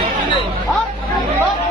Bak, bak.